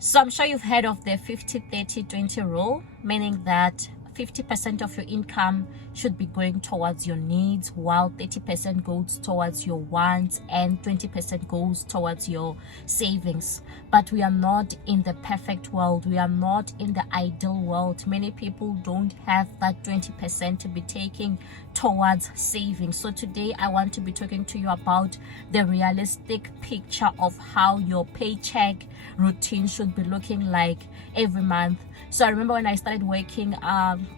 So I'm sure you've heard of the 50-30-20 rule, meaning that 50% of your income should be going towards your needs, while 30% goes towards your wants and 20% goes towards your savings. But we are not in the perfect world. We are not in the ideal world. Many people don't have that 20% to be taking towards savings. So today I want to be talking to you about the realistic picture of how your paycheck routine should be looking like every month. So I remember when I started working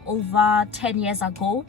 over 10 years ago,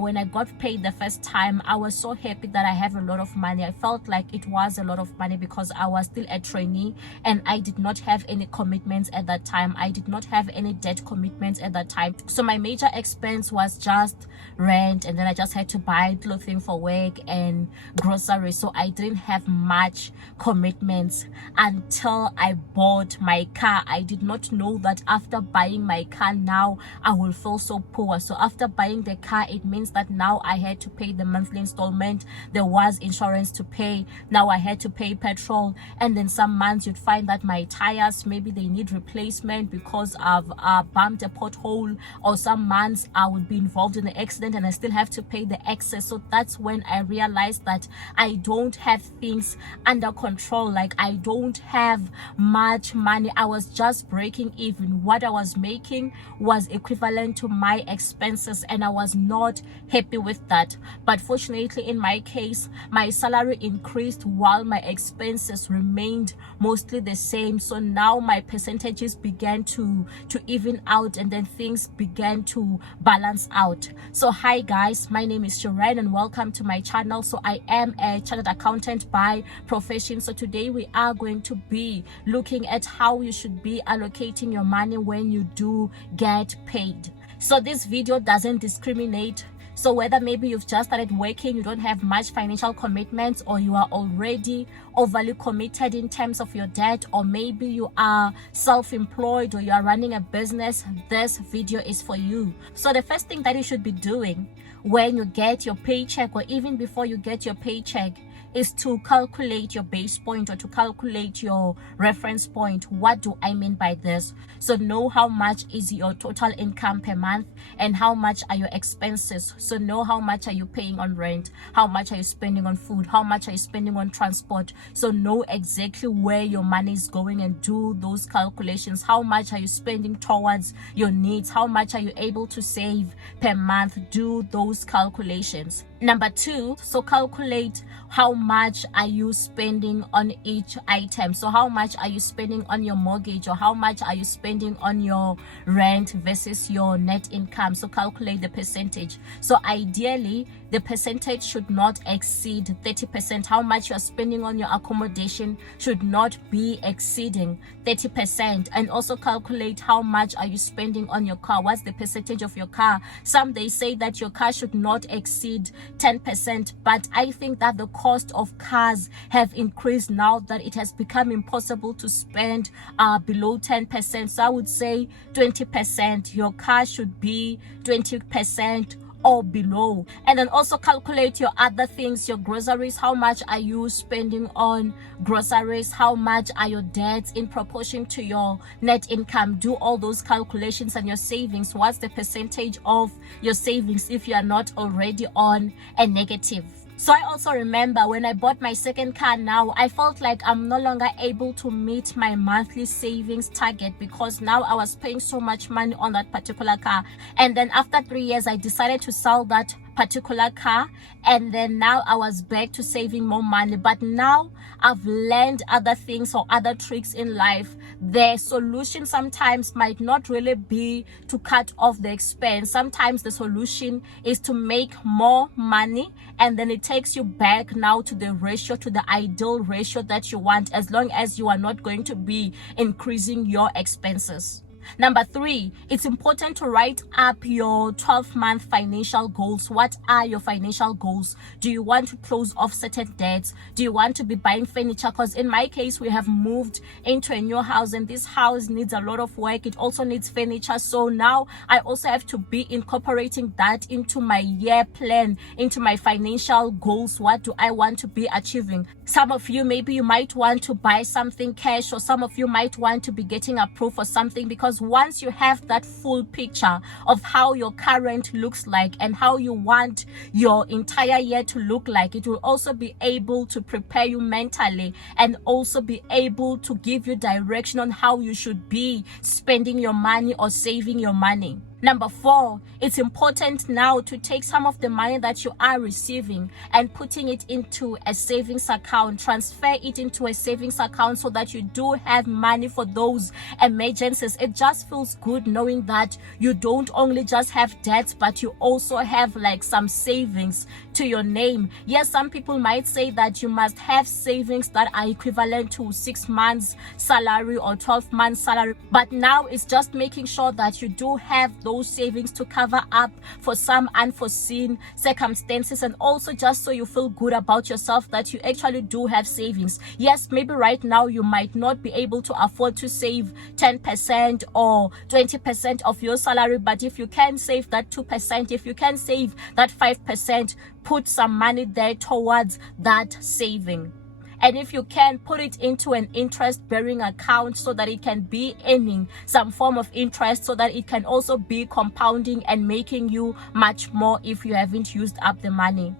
when I got paid the first time, I was so happy that I have a lot of money. I felt like it was a lot of money because I was still a trainee and I did not have any commitments at that time. I did not have any debt commitments at that time. So my major expense was just rent, and then I just had to buy clothing for work and groceries. So I didn't have much commitments until I bought my car. I did not know that after buying my car, now I will feel so poor. So after buying the car, it means that now I had to pay the monthly installment. There was insurance to pay. Now I had to pay petrol, and then some months you'd find that my tires, maybe they need replacement because I've bumped a pothole, or some months I would be involved in an accident and I still have to pay the excess. So that's when I realized that I don't have things under control. Like, I don't have much money. I was just breaking even. What I was making was equivalent to my expenses, and I was not happy with that. But fortunately, in my case, my salary increased while my expenses remained mostly the same. So now my percentages began to even out, and then things began to balance out. So hi guys, my name is XIREN and welcome to my channel. So I am a chartered accountant by profession. So today we are going to be looking at how you should be allocating your money when you do get paid. So this video doesn't discriminate. So whether maybe you've just started working, you don't have much financial commitments, or you are already overly committed in terms of your debt, or maybe you are self-employed or you are running a business, this video is for you. So the first thing that you should be doing when you get your paycheck, or even before you get your paycheck, is to calculate your base point, or to calculate your reference point. What do I mean by this? So know how much is your total income per month and how much are your expenses. So know how much are you paying on rent, how much are you spending on food, how much are you spending on transport. So know exactly where your money is going and do those calculations. How much are you spending towards your needs, how much are you able to save per month. Do those calculations. Number two, so calculate how much are you spending on each item. So how much are you spending on your mortgage, or how much are you spending on your rent versus your net income. So calculate the percentage. So ideally the percentage should not exceed 30%. How much you're spending on your accommodation should not be exceeding 30%. And also calculate how much are you spending on your car. What's the percentage of your car? Some they say that your car should not exceed 10%, but I think that the cost of cars have increased now that it has become impossible to spend below 10%. So I would say 20%. Your car should be 20% or below. And then also calculate your other things, your groceries. How much are you spending on groceries? How much are your debts in proportion to your net income? Do all those calculations. And your savings, what's the percentage of your savings if you are not already on a negative? So I also remember when I bought my second car, now I felt like I'm no longer able to meet my monthly savings target because now I was paying so much money on that particular car. And then after 3 years, I decided to sell that particular car, and then now I was back to saving more money. But now I've learned other things or other tricks in life. The solution sometimes might not really be to cut off the expense. Sometimes the solution is to make more money, and then it takes you back now to the ratio, to the ideal ratio that you want, as long as you are not going to be increasing your expenses. Number 3, it's important to write up your 12-month financial goals. What are your financial goals? Do you want to close off certain debts? Do you want to be buying furniture? Because in my case, we have moved into a new house, and this house needs a lot of work. It also needs furniture. So now I also have to be incorporating that into my year plan, into my financial goals. What do I want to be achieving? Some of you, maybe you might want to buy something cash, or some of you might want to be getting approved for something, because once you have that full picture of how your current looks like and how you want your entire year to look like, it will also be able to prepare you mentally and also be able to give you direction on how you should be spending your money or saving your money. Number 4, it's important now to take some of the money that you are receiving and putting it into a savings account. Transfer it into a savings account so that you do have money for those emergencies. It just feels good knowing that you don't only just have debts, but you also have like some savings to your name. Yes, some people might say that you must have savings that are equivalent to 6 months salary or 12 months salary, but now it's just making sure that you do have those savings to cover up for some unforeseen circumstances, and also just so you feel good about yourself that you actually do have savings. Yes, maybe right now you might not be able to afford to save 10% or 20% of your salary, but if you can save that 2%, if you can save that 5%, put some money there towards that saving. And if you can, put it into an interest-bearing account so that it can be earning some form of interest, so that it can also be compounding and making you much more if you haven't used up the money.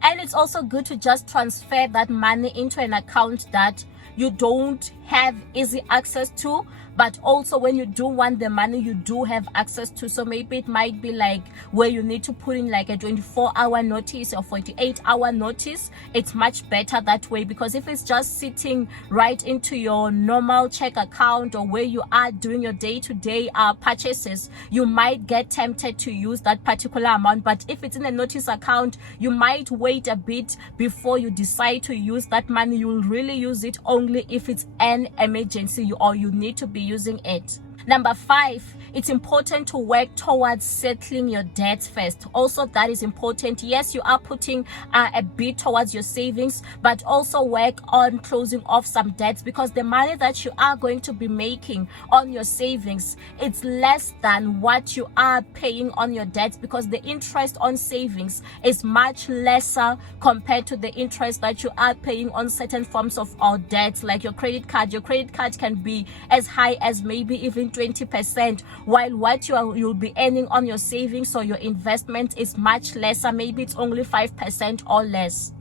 And it's also good to just transfer that money into an account that you don't have easy access to, but also when you do want the money, you do have access to. So maybe it might be like where you need to put in like a 24-hour notice or 48-hour notice. It's much better that way, because if it's just sitting right into your normal check account or where you are doing your day-to-day purchases, you might get tempted to use that particular amount. But if it's in a notice account, you might wait a bit before you decide to use that money. You will really use it only if it's an emergency or you need to be using it. Number 5, it's important to work towards settling your debts first. Also, that is important. Yes, you are putting a bit towards your savings, but also work on closing off some debts, because the money that you are going to be making on your savings, it's less than what you are paying on your debts, because the interest on savings is much lesser compared to the interest that you are paying on certain forms of debts, like your credit card. Your credit card can be as high as maybe even 20%, while what you'll be earning on your savings or your investment is much lesser. Maybe it's only 5% or less.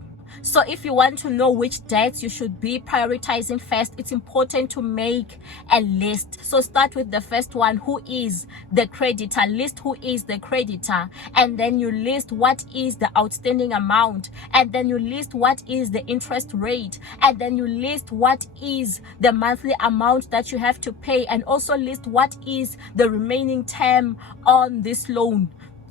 So if you want to know which debts you should be prioritizing first, it's important to make a list. So start with the first one, who is the creditor. List who is the creditor, and then you list what is the outstanding amount, and then you list what is the interest rate, and then you list what is the monthly amount that you have to pay, and also list what is the remaining term on this loan.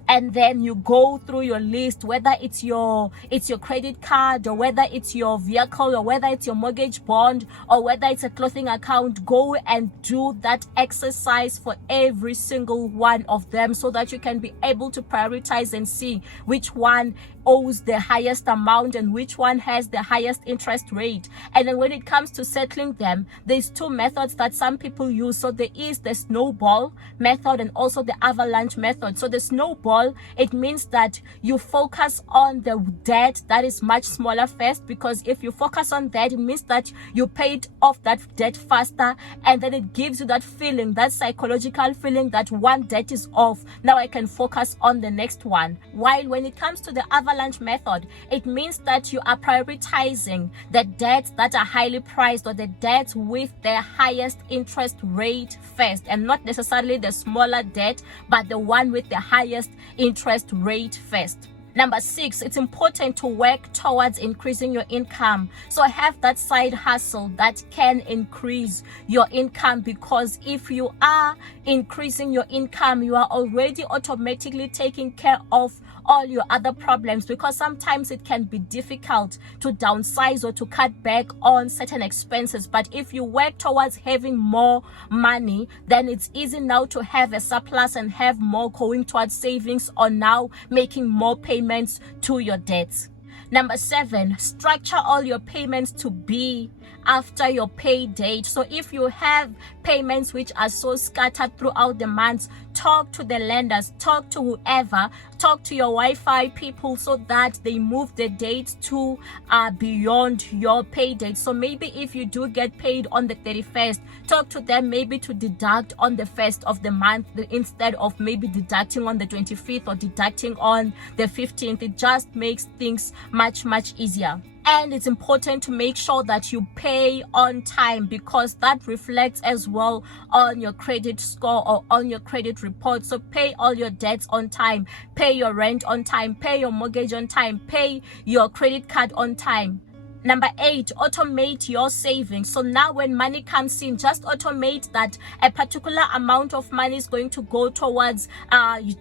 And then you go through your list, whether it's your credit card, or whether it's your vehicle, or whether it's your mortgage bond, or whether it's a clothing account. Go and do that exercise for every single one of them, so that you can be able to prioritize and see which one owes the highest amount and which one has the highest interest rate. And then when it comes to settling them, there's 2 methods that some people use. So there is the snowball method and also the avalanche method. So the snowball, it means that you focus on the debt that is much smaller first, because if you focus on that, it means that you paid off that debt faster, and then it gives you that feeling, that psychological feeling that one debt is off. Now I can focus on the next one. While when it comes to the avalanche method, it means that you are prioritizing the debts that are highly priced, or the debts with the highest interest rate first, and not necessarily the smaller debt, but the one with the highest interest rate first. Number 6, it's important to work towards increasing your income. So have that side hustle that can increase your income, because if you are increasing your income, you are already automatically taking care of all your other problems, because sometimes it can be difficult to downsize or to cut back on certain expenses. But if you work towards having more money, then it's easy now to have a surplus and have more going towards savings, or now making more payments to your debts. Number 7, structure all your payments to be after your pay date. So if you have payments which are so scattered throughout the months, talk to the lenders, talk to whoever, talk to your Wi-Fi people so that they move the dates to beyond your pay date. So maybe if you do get paid on the 31st, talk to them maybe to deduct on the 1st of the month instead of maybe deducting on the 25th or deducting on the 15th. It just makes things much easier. And it's important to make sure that you pay on time, because that reflects as well on your credit score or on your credit report. So pay all your debts on time, pay your rent on time, pay your mortgage on time, pay your credit card on time. Number 8, automate your savings. So now when money comes in, just automate that a particular amount of money is going to go towards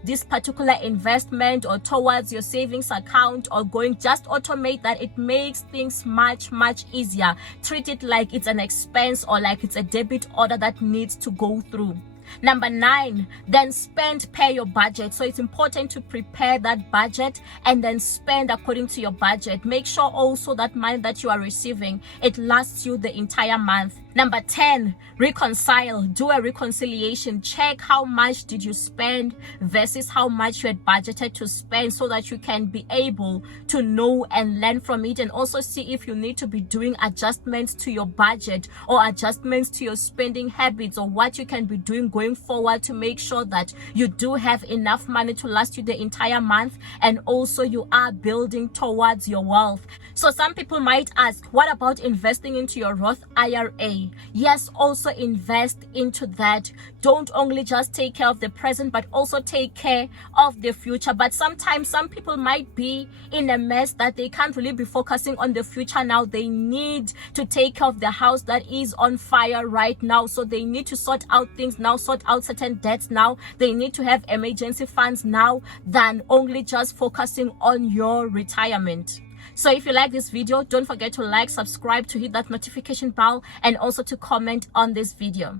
this particular investment or towards your savings account, or just automate that. It makes things much easier. Treat it like it's an expense or like it's a debit order that needs to go through. Number 9, then spend per your budget. So it's important to prepare that budget and then spend according to your budget. Make sure also that money that you are receiving, it lasts you the entire month. Number 10, reconcile. Do a reconciliation. Check how much did you spend versus how much you had budgeted to spend, so that you can be able to know and learn from it, and also see if you need to be doing adjustments to your budget or adjustments to your spending habits, or what you can be doing going forward to make sure that you do have enough money to last you the entire month, and also you are building towards your wealth. So some people might ask, what about investing into your Roth IRA? Yes, also invest into that. Don't only just take care of the present, but also take care of the future. But sometimes some people might be in a mess that they can't really be focusing on the future now. They need to take care of the house that is on fire right now. So they need to sort out things now, sort out certain debts now. They need to have emergency funds now, than only just focusing on your retirement. So if you like this video, don't forget to like, subscribe, to hit that notification bell, and also to comment on this video.